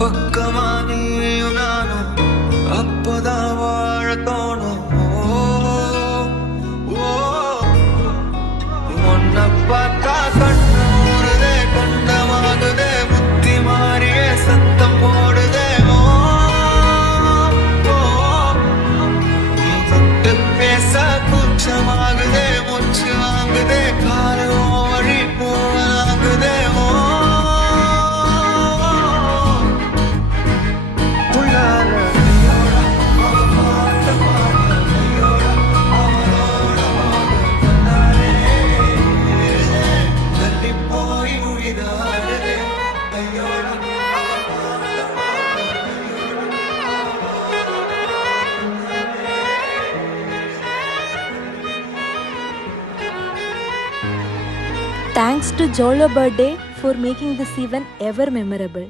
பக்கமா நீயும் நானும் அப்பதான் வாழ தோணும். உன்னை பார்த்தா கண்ணு ஊறுதே, கண்டமாகுதே, புத்தி மாறிய சத்தம் போடுதே. நீ தொட்டு பேச கூச்சமாகுதே, மூச்சு வாங்குதே, காலம் வழி போகலாகுதே. Thanks to Jolo Birthday for making this event ever memorable.